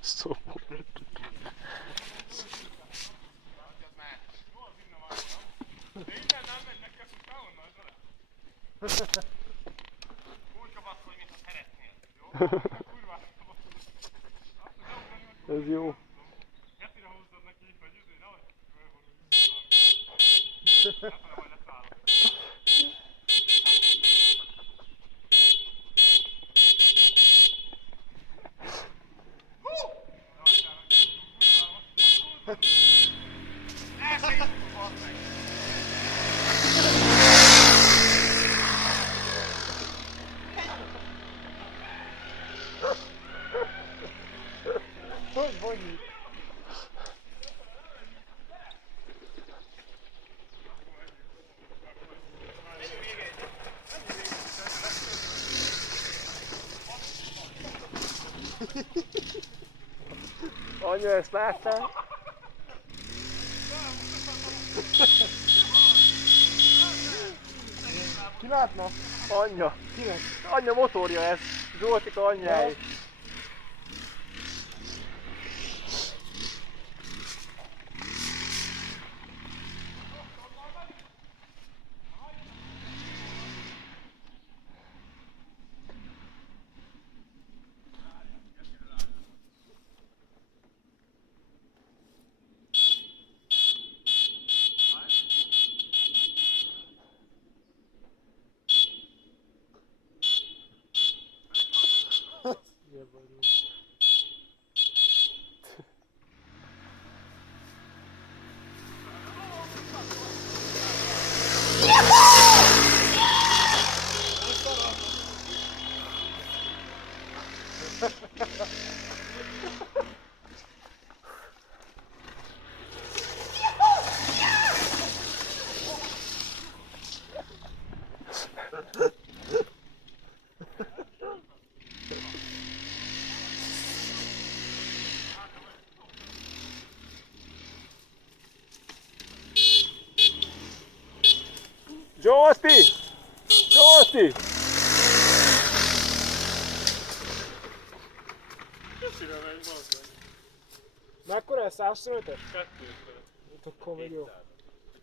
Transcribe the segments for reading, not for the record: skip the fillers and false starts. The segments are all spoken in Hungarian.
Szopó. Ez jó. Hogy vonjuk? Anya, ezt láttál? Ki látna? Anya. Kinek? Anya motorja ez. Zsoltika anyjáé. Zsolti! Zsolti! Köszönöm egy bazdmeg. Mekkora ez? 125-es? 200. Hát akkor még jó.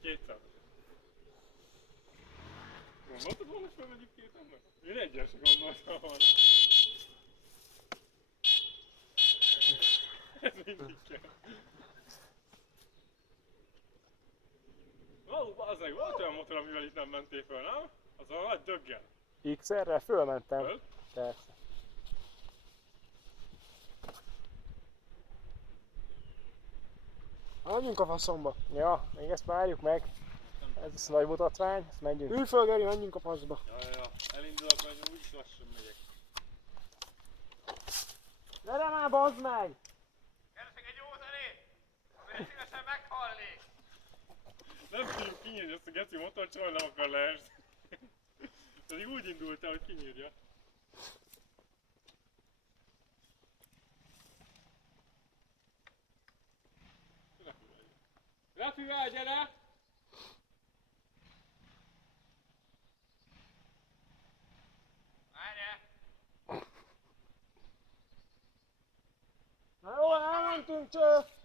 200. Gondoltad volna, hogy felvegyük 200-nak? Én egyes gondoltam volna. Ez mindig kell. Aztán volt olyan motor, amivel itt nem mentél föl, nem? Az a nagy döggel. XR-rel fölmentem. Föl? Persze. Menjünk a faszomba. Ja, még ezt várjuk meg. Ez lesz a nagy mutatvány, ezt menjünk. Ülj föl, Geri, menjünk a faszba. Ja. Elindulok, mert úgyis lassan megyek. Gyere már, bazd meg! Keresek egy jó zenét! Mert szívesen meghalnék! Nem tudjuk kinyírni ezt a geci motort, soha nem akar leesni. Pedig úgy indult el, hogy kinyírja. Rafival, gyere! Várjál! Na jó, elmentünk, cső!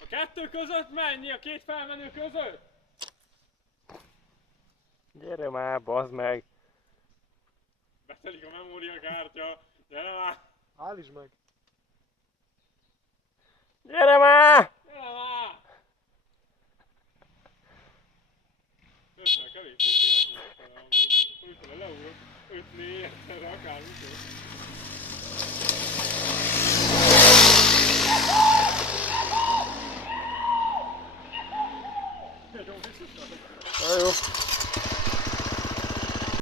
A kettő között menj, a két felmenő között! Gyere már, bazd meg! Betelik a memóriakártya, gyere már! Állítsd meg! Gyere már! Gyere már! Össze kevésbé széles volt, úgy leúrok 5-4-re akármikor.